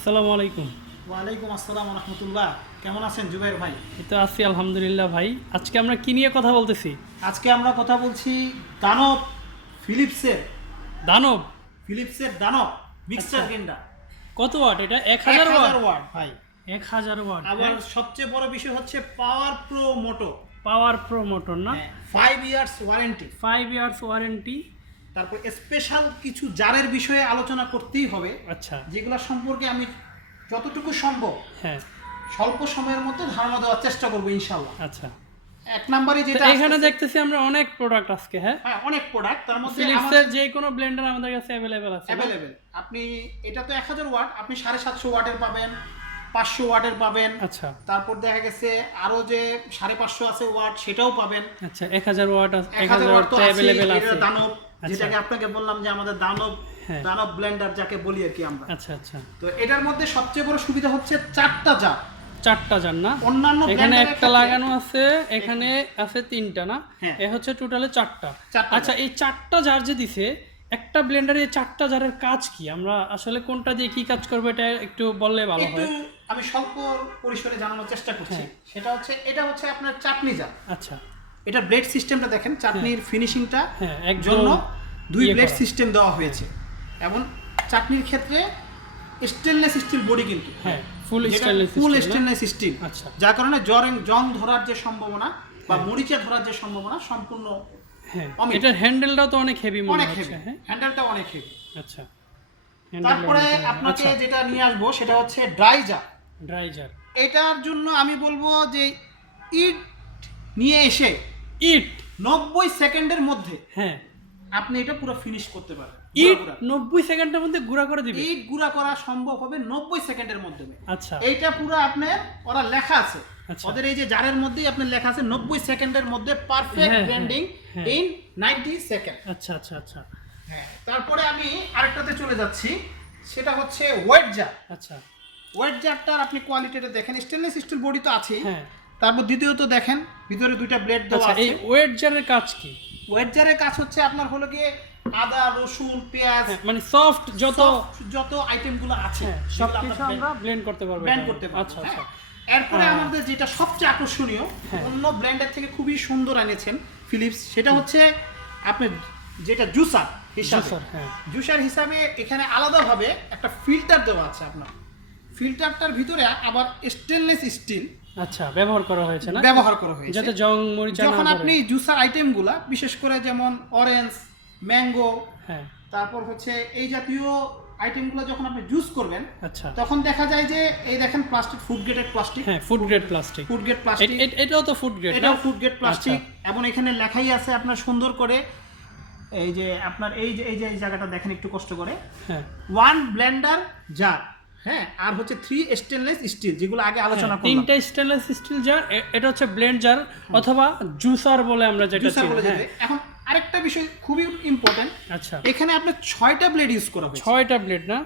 আসসালামু আলাইকুম। ওয়ালাইকুম আসসালাম রহমতুল্লাহ। কেমন আছেন জুবাইর ভাই? তো আছি আলহামদুলিল্লাহ ভাই। আজকে আমরা কি নিয়ে কথা বলতেছি? আজকে আমরা কথা বলছি দানব ফিলিপসের। দানব? ফিলিপসের দানব মিক্সচার আচ্ছা। গ্রাইন্ডার কত ওয়াট? এটা এক হাজার ওয়াট? ওয়াট ভাই। এক হাজার ওয়াট আবার সবচেয়ে বড় বিষয় হচ্ছে power pro moto. Power pro motor না? Five years warranty five years warranty তারপর স্পেশাল কিছু জারের বিষয়ে আলোচনা করতেই হবে। আচ্ছা। যেগুলো সম্পর্কে আমি যতটুকু সম্ভব হ্যাঁ। স্বল্প সময়ের মধ্যে ধারণা দেওয়ার চেষ্টা করব ইনশাল্লাহ আচ্ছা। এক নম্বরে যেটা এখানে দেখতেছি আমরা অনেক প্রোডাক্ট আজকে হ্যাঁ? হ্যাঁ অনেক প্রোডাক্ট তার মধ্যে ফিলিপসের যে কোনো ব্লেন্ডার আমাদের কাছে অ্যাভেলেবেল আছে না? অ্যাভেলেবেল আপনি এটা তো এক হাজার ওয়াট আপনি সাড়ে সাতশো ওয়াটের পাবেন পাঁচশো ওয়াটের পাবেন। আচ্ছা। তারপর দেখা গেছে আরও যে সাড়ে পাঁচশো আছে ওয়াট সেটাও পাবেন। আচ্ছা এক হাজার ওয়াট আছে এক এক হাজার হাজার ওয়াট ওয়াট তো অ্যাভেলেবেল আছে। দানব। যেটাকে আপনাকে বললাম যে আমাদের দানব হ্যাঁ। দানব ব্লেন্ডার যাকে বলি আর কি আমরা। আচ্ছা আচ্ছা। তো এটার মধ্যে সবচেয়ে বড় সুবিধা হচ্ছে চারটা জার। চারটা যান না? অন্যান্য এখানে একটা লাগানো আছে এখানে আছে তিনটা না? হ্যাঁ। এ হচ্ছে টোটালে চারটা। আচ্ছা এই চারটা জার যে দিছে একটা ব্লেন্ডারে এই চারটা জারের কাজ কি? আমরা আসলে কোনটা দিয়ে কি কাজ করব এটা একটু বললে ভালো হয়। আমি স্বল্প পরিসরে জানানোর চেষ্টা করছি। হ্যাঁ। সেটা হচ্ছে এটা হচ্ছে আপনার চাটনি জার। আচ্ছা। এটা ব্লেড সিস্টেমটা দেখেন চাটনির ফিনিশিংটা হ্যাঁ একদম জন্য দুই ইয়ে ব্লেড সিস্টেম দেওয়া হয়েছে। এবং চাটনির ক্ষেত্রে স্টেনলেস স্টিল বডি কিন্তু। হ্যাঁ full stainless full stainless steel আচ্ছা। যার কারণে জ্বর জং ধরার যে সম্ভাবনা বা হ্যাঁ। মরিচা ধরার যে সম্ভাবনা সম্পূর্ণ হ্যাঁ এটার হ্যান্ডেলটাও তো অনেক হেভি মনে হচ্ছে হ্যাঁ? হ্যান্ডেলটা অনেক হেভি আচ্ছা। তারপরে আপনাকে যেটা নিয়ে আসব সেটা হচ্ছে ড্রাই জার ড্রাই জার এটার জন্য আমি বলব যে ইট নিয়ে এসে ইট। নব্বই সেকেন্ডের মধ্যে। হ্যাঁ। আপনি এটা পুরো ফিনিশ করতে পারবেন ইট। নব্বই সেকেন্ডের মধ্যে গুঁড়া করে দিবে। ইট গুঁড়া করা সম্ভব হবে নব্বই সেকেন্ডের মাধ্যমে আচ্ছা। এইটা পুরো আপনার ওরা লেখা আছে। আচ্ছা। ওদের এই যে জারের মধ্যেই আপনার লেখা আছে নব্বই সেকেন্ডের মধ্যে পারফেক্ট হ্যাঁ। ইন নাইনটি সেকেন্ড আচ্ছা আচ্ছা আচ্ছা। হ্যাঁ তারপরে আমি আরেকটাতে চলে যাচ্ছি। সেটা হচ্ছে ওয়েট জার আচ্ছা। ওয়েট জারটার আপনি কোয়ালিটিটা দেখেন। স্টেনলেস স্টিল বডি তো আছে হ্যাঁ। তারপর দ্বিতীয়ত দেখেন ভিতরে দুইটা ব্লেড দেওয়া আচ্ছা আছে এই ওয়েট জারের কাজ কি ওয়েট জারের কাজ হচ্ছে আপনার হলো গিয়ে আদা রসুন পেঁয়াজ হ্যাঁ, মানে সফট যত যত আইটেমগুলো আছে হ্যাঁ, সেগুলো সবকিছু আমরা ব্লেন্ড করতে পারব এটা। করতে পারব আচ্ছা। আচ্ছা এরপরে হ্যাঁ। আমাদের যেটা সবচেয়ে আকর্ষণীয়। অন্য ব্র্যান্ডের থেকে খুবই সুন্দর এনেছেন ফিলিপস সেটা হচ্ছে আপনার যেটা জুসার হিসাবে। জুসার হিসাবে এখানে আলাদাভাবে একটা ফিল্টার দেওয়া আছে আপনার ফিল্টারটার ভিতরে আবার স্টেনলেস স্টিল আচ্ছা ব্যবহার করা হয়েছে না? ব্যবহার করা হয়েছে। যাতে জং মরিচা না যখন আপনি জুসার আইটেমগুলা বিশেষ করে যেমন অরেঞ্জ ম্যাঙ্গো হ্যাঁ। তারপর হচ্ছে এই জাতীয় আইটেমগুলো যখন আপনি জুস করবেন আচ্ছা। তখন দেখা যায় যে এই দেখেন প্লাস্টিক ফুড গ্রেডেড প্লাস্টিক হ্যাঁ food grade plastic food grade plastic এটাও তো ফুড গ্রেড এটাও ফুড গ্রেড প্লাস্টিক এবং এখানে লেখাই আছে আপনার সুন্দর করে এই যে আপনার এই যে এই যে এই জায়গাটা দেখেন একটু কষ্ট করে। হ্যাঁ। ওয়ান ব্লেন্ডার জার হ্যাঁ আর হচ্ছে থ্রি স্টেনলেস স্টিল যেগুলো আগে আলোচনা হ্যাঁ, করলাম। তিনটা স্টেনলেস স্টিল জার এটা হচ্ছে ব্লেন্ড জার অথবা জুসার বলে আমরা যেটা জুসার বলে হ্যাঁ। এখন আরেকটা বিষয় খুবই ইম্পর্টেন্ট আচ্ছা। এখানে আপনার ছয়টা ব্লেড ইউজ করা হয়েছে। ছয়টা ব্লেড না?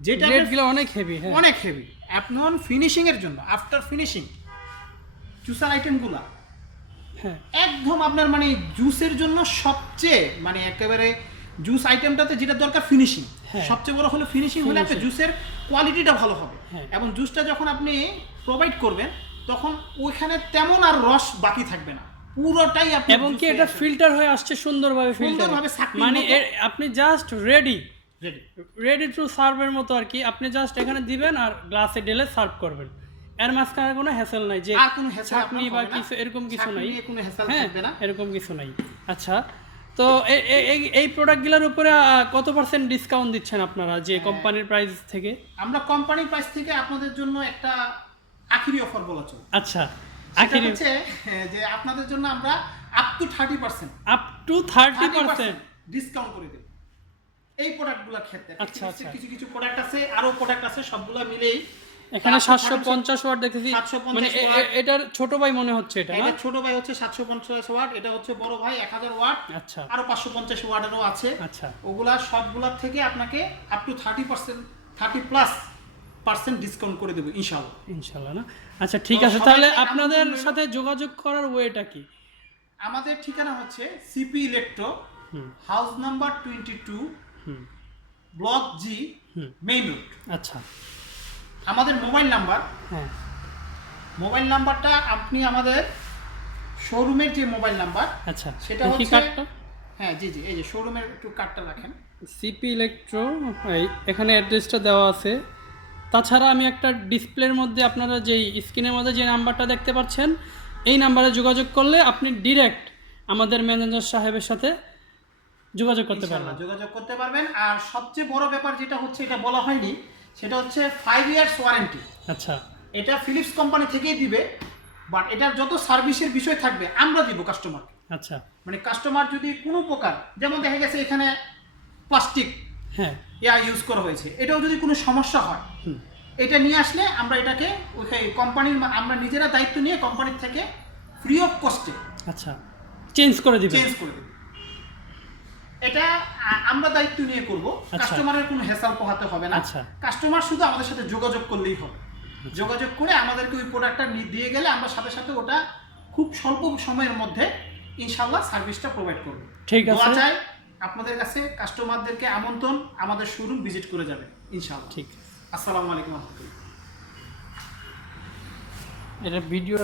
যেটা অনেক হেভি হ্যাঁ। অনেক হেভি আপনার ফিনিশিং এর জন্য আফটার ফিনিশিং জুসার আইটেমগুলা হ্যাঁ। একদম আপনার মানে জুসের জন্য সবচেয়ে মানে একেবারে জুস আইটেমটাতে যেটা দরকার ফিনিশিং হ্যাঁ। সবচেয়ে বড় হলো ফিনিশিং হলে Finishing। জুসের কোয়ালিটিটা ভালো হবে। হ্যাঁ। এবং জুসটা যখন আপনি প্রোভাইড করবেন তখন ওইখানে তেমন আর রস বাকি থাকবে না। পুরোটাই আপনি এবং কি এটা ফিল্টার হয়ে আসছে সুন্দরভাবে ফিল্টার ছাঁকনির মানে আপনি জাস্ট রেডি। রেডি টু সার্ভের মতো আর কি। আপনি জাস্ট এখানে দিবেন আর গ্লাসে ঢেলে সার্ভ করবেন। এর মাঝখানে কোনো হ্যাসেল নাই যে আর কোনো ছাকনি আপনার বা কিছু এরকম কিছু নাই। কোনো hassle হ্যাঁ থাকবে না। এরকম কিছু নাই। আচ্ছা তো এই- প্রোডাক্টগুলোর উপরে কত পার্সেন্ট ডিসকাউন্ট দিচ্ছেন আপনারা যে হ্যাঁ। কোম্পানির প্রাইস থেকে? আমরা কোম্পানির প্রাইস থেকে আপনাদের জন্য একটা আখিরি অফার বলা চলে। আচ্ছা আখিরি হচ্ছে হ্যাঁ, যে আপনাদের জন্য আমরা up to thirty percent up to thirty percent discount করে দেব। এই প্রোডাক্টগুলোর ক্ষেত্রে। আচ্ছা, কিছু- আচ্ছা। কিছু কিছু প্রোডাক্ট আছে আরও প্রোডাক্ট আছে সবগুলো মিলেই এখানে তার সাতশো 30% পঞ্চাশ ওয়াট দেখতেছি। মানে। এটার ছোট ভাই মনে হচ্ছে এটা না? ছোট ভাই হচ্ছে সাতশো পঞ্চাশ ওয়াট এটা হচ্ছে বড় ভাই এক হাজার ওয়াট। আচ্ছা। আরও পাঁচশো পঞ্চাশ ওয়াটেরও আছে। আচ্ছা। ওগুলা সবগুলার থেকে আপনাকে up to thirty percent thirty plus percent discount করে দেবো ইনশাল্লাহ ইনশাল্লাহ না? আচ্ছা ঠিক আছে তাহলে আপনাদের সাথে যোগাযোগ করার ওয়েটা কি? আমাদের ঠিকানা হচ্ছে সিপি ইলেকট্রো হুম। হাউস নাম্বার টোয়েন্টি টু হুম। ব্লক জি হুম। মেইন রোড আচ্ছা। আমাদের মোবাইল নাম্বার। হ্যাঁ। মোবাইল নাম্বারটা আপনি আমাদের শোরুমের যে মোবাইল নাম্বার আচ্ছা সেটা হচ্ছে কার্ডটা হ্যাঁ জি জি এই যে শোরুমের একটু কার্ডটা রাখেন। সিপি ইলেকট্রো এখানে অ্যাড্রেসটা দেওয়া আছে। তাছাড়া আমি একটা ডিসপ্লের মধ্যে আপনারা যেই স্ক্রিনের মধ্যে যে নাম্বারটা দেখতে পাচ্ছেন এই নাম্বারে যোগাযোগ করলে আপনি ডিরেক্ট আমাদের ম্যানেজার সাহেবের সাথে যোগাযোগ করতে পারবেন। যোগাযোগ করতে পারবেন। আর সবচেয়ে বড় ব্যাপার যেটা হচ্ছে এটা বলা হয়নি সেটা হচ্ছে ফাইভ ইয়ার্স ওয়ারেন্টি আচ্ছা। এটা ফিলিপস কোম্পানি থেকেই দিবে বাট এটার যত সার্ভিসের বিষয় থাকবে আমরা দিব কাস্টমার আচ্ছা। মানে কাস্টমার যদি কোনো প্রকার যেমন দেখা গেছে এখানে প্লাস্টিক হ্যাঁ। ইয়া ইউজ করা হয়েছে এটাও যদি কোনো সমস্যা হয় এটা নিয়ে আসলে আমরা এটাকে ওই কোম্পানির আমরা নিজেরা দায়িত্ব নিয়ে কোম্পানির থেকে ফ্রি অফ কস্টে আচ্ছা। চেঞ্জ করে দিবেন। চেঞ্জ করে দেব এটা আমরা দায়িত্ব নিয়ে করব। আচ্ছা। কাস্টমারের কোনো হেসাল পোহাতে হবে না। আচ্ছা। কাস্টমার শুধু আমাদের সাথে যোগাযোগ করলেই হবে। যোগাযোগ করে আমাদেরকে ওই প্রোডাক্টটা দিয়ে গেলে আমরা সাথে সাথে ওটা খুব স্বল্প সময়ের মধ্যে ইনশাল্লাহ সার্ভিসটা প্রোভাইড করব। ঠিক আছে। চাই আপনাদের কাছে কাস্টমারদেরকে আমন্ত্রণ আমাদের শোরুম ভিজিট করে যাবে ইনশাল্লাহ ঠিক আসসালামু আলাইকুম রহমতুল্লাহ। এটা ভিডিও